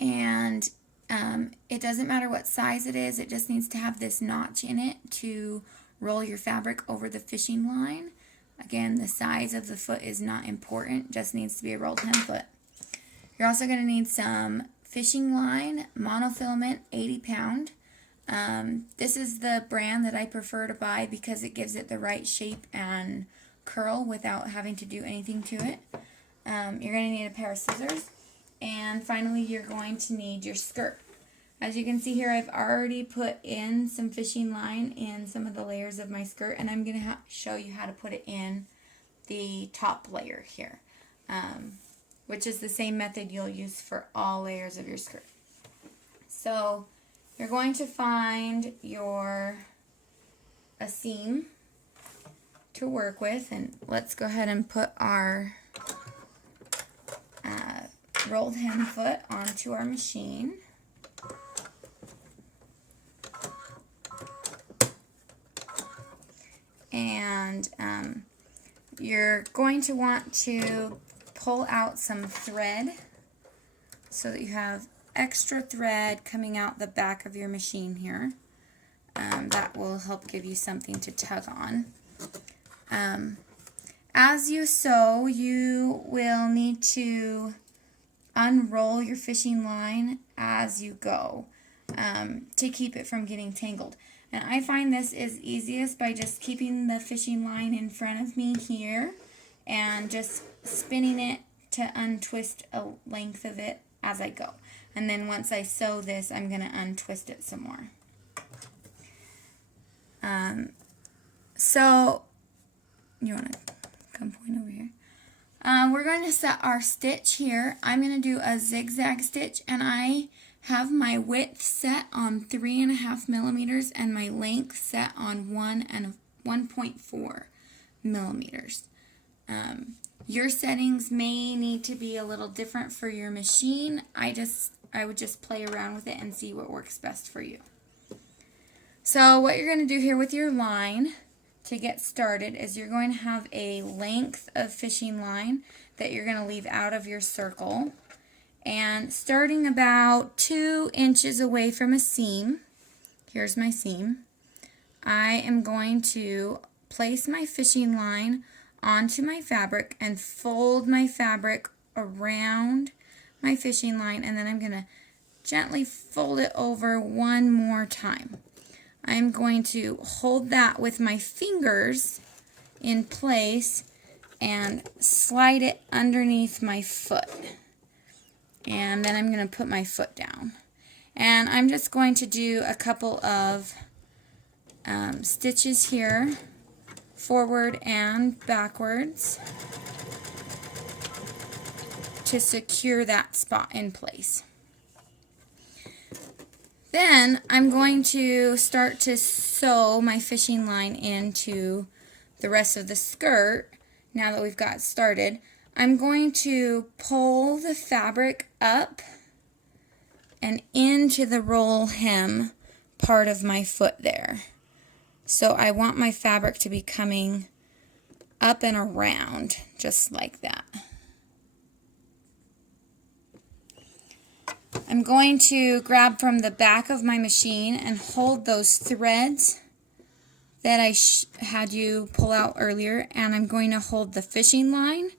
and it doesn't matter what size it is, it just needs to have this notch in it to roll your fabric over the fishing line. Again, the size of the foot is not important, just needs to be a rolled hem foot. You're also going to need some fishing line, monofilament, 80-pound. This is the brand that I prefer to buy because it gives it the right shape and curl without having to do anything to it. You're going to need a pair of scissors, and finally you're going to need your skirt. As you can see here, I've already put in some fishing line in some of the layers of my skirt, and I'm going to show you how to put it in the top layer here, which is the same method you'll use for all layers of your skirt. So you're going to find a seam to work with, and let's go ahead and put our rolled hem foot onto our machine. And you're going to want to pull out some thread so that you have extra thread coming out the back of your machine here. That will help give you something to tug on. As you sew, you will need to unroll your fishing line as you go to keep it from getting tangled. And I find this is easiest by just keeping the fishing line in front of me here and just spinning it to untwist a length of it as I go. And then once I sew this, I'm going to untwist it some more. So, you want to come point over here? We're going to set our stitch here. I'm going to do a zigzag stitch, and I have my width set on 3.5 millimeters and my length set on 1.4 millimeters. Your settings may need to be a little different for your machine. I would just play around with it and see what works best for you. So what you're going to do here with your line to get started is you're going to have a length of fishing line that you're going to leave out of your circle. And starting about 2 inches away from a seam, here's my seam, I am going to place my fishing line onto my fabric and fold my fabric around my fishing line, and then I'm going to gently fold it over one more time. I'm going to hold that with my fingers in place and slide it underneath my foot. And then I'm going to put my foot down. And I'm just going to do a couple of stitches here, forward and backwards, to secure that spot in place. Then I'm going to start to sew my fishing line into the rest of the skirt. Now that we've got started, I'm going to pull the fabric up and into the roll hem part of my foot there. So I want my fabric to be coming up and around, just like that. I'm going to grab from the back of my machine and hold those threads that I had you pull out earlier, and I'm going to hold the fishing line,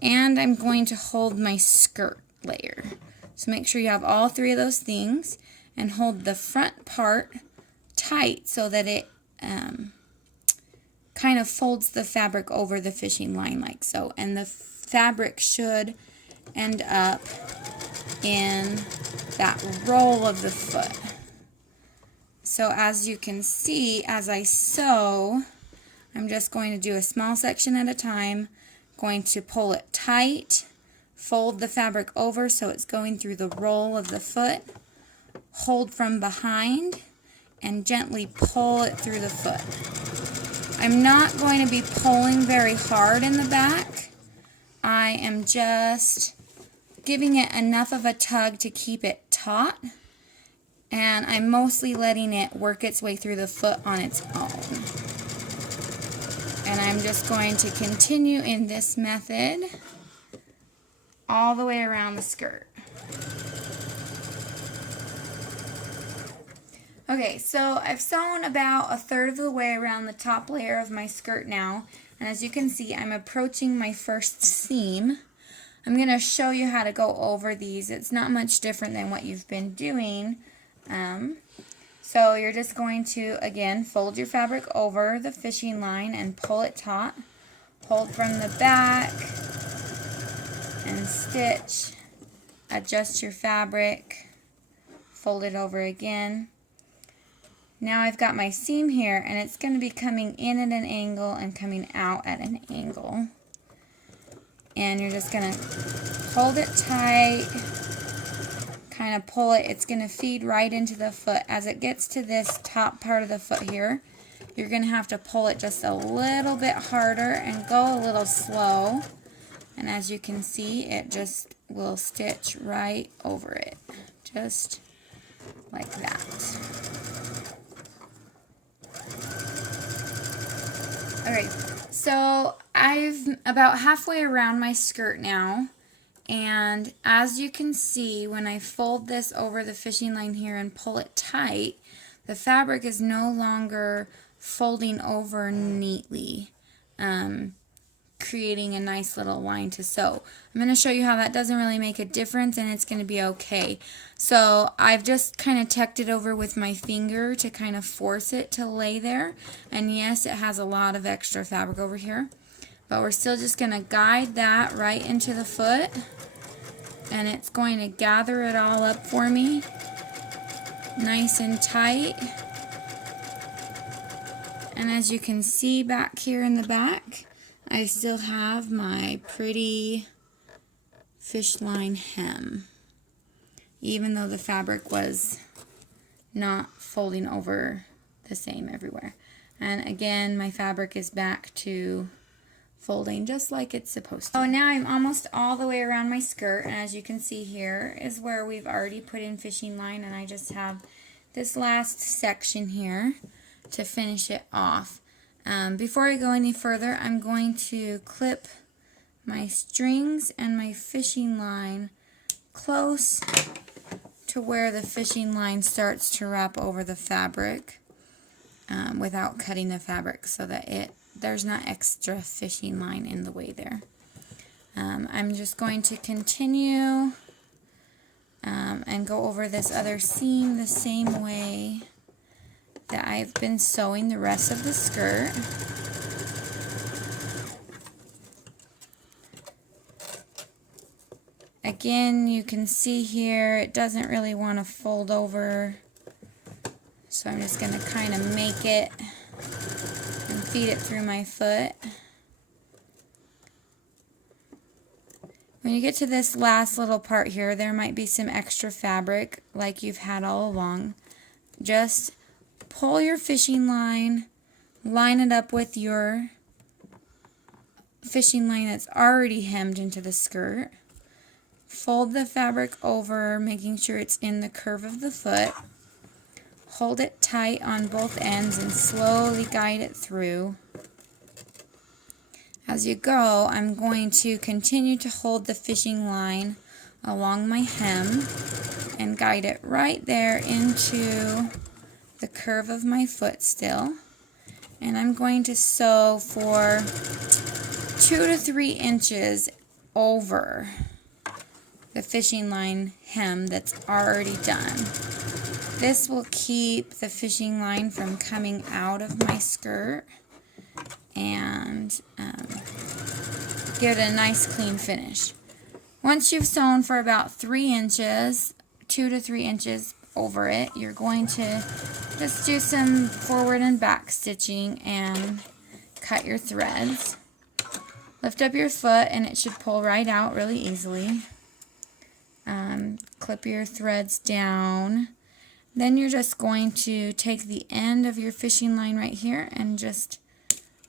and I'm going to hold my skirt layer. So make sure you have all 3 of those things, and hold the front part tight so that it kind of folds the fabric over the fishing line like so. And the fabric should end up in that roll of the foot. So as you can see, as I sew, I'm just going to do a small section at a time, going to pull it tight, fold the fabric over so it's going through the roll of the foot, hold from behind, and gently pull it through the foot. I'm not going to be pulling very hard in the back. I am just giving it enough of a tug to keep it taut, and I'm mostly letting it work its way through the foot on its own. And I'm just going to continue in this method all the way around the skirt. Okay, so I've sewn about 1/3 of the way around the top layer of my skirt now. And as you can see, I'm approaching my first seam. I'm going to show you how to go over these. It's not much different than what you've been doing. So you're just going to, again, fold your fabric over the fishing line and pull it taut. Hold from the back and stitch. Adjust your fabric. Fold it over again. Now I've got my seam here, and it's going to be coming in at an angle and coming out at an angle. And you're just going to hold it tight, kind of pull it. It's going to feed right into the foot. As it gets to this top part of the foot here, you're going to have to pull it just a little bit harder and go a little slow. And as you can see, it just will stitch right over it, just like that. Alright, so I've about halfway around my skirt now, and as you can see, when I fold this over the fishing line here and pull it tight, the fabric is no longer folding over neatly, creating a nice little line to sew. I'm going to show you how that doesn't really make a difference, and it's going to be okay. So I've just kind of tucked it over with my finger to kind of force it to lay there. And yes, it has a lot of extra fabric over here, but we're still just going to guide that right into the foot, and it's going to gather it all up for me nice and tight. And as you can see back here in the back, I still have my pretty fish line hem, even though the fabric was not folding over the same everywhere. And again, my fabric is back to folding just like it's supposed to. So now I'm almost all the way around my skirt, and as you can see, here is where we've already put in fishing line, and I just have this last section here to finish it off. Before I go any further, I'm going to clip my strings and my fishing line close to where the fishing line starts to wrap over the fabric without cutting the fabric, so that there's not extra fishing line in the way there. I'm just going to continue and go over this other seam the same way that I've been sewing the rest of the skirt. Again, you can see here it doesn't really want to fold over, so I'm just going to kind of make it and feed it through my foot. When you get to this last little part here, there might be some extra fabric like you've had all along. Just pull your fishing line, line it up with your fishing line that's already hemmed into the skirt. Fold the fabric over, making sure it's in the curve of the foot. Hold it tight on both ends and slowly guide it through. As you go, I'm going to continue to hold the fishing line along my hem and guide it right there into the curve of my foot still, and I'm going to sew for 2 to 3 inches over the fishing line hem that's already done. This will keep the fishing line from coming out of my skirt and give it a nice clean finish. Once you've sewn for about 3 inches, 2 to 3 inches over it, you're going to just do some forward and back stitching and cut your threads. Lift up your foot and it should pull right out really easily. Clip your threads down. Then you're just going to take the end of your fishing line right here and just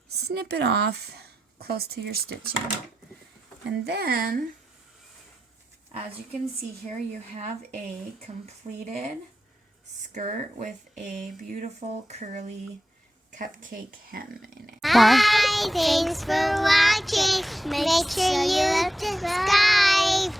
snip it off close to your stitching. And then, as you can see here, you have a completed skirt with a beautiful curly cupcake hem in it. Hi, thanks for watching. Make sure you subscribe.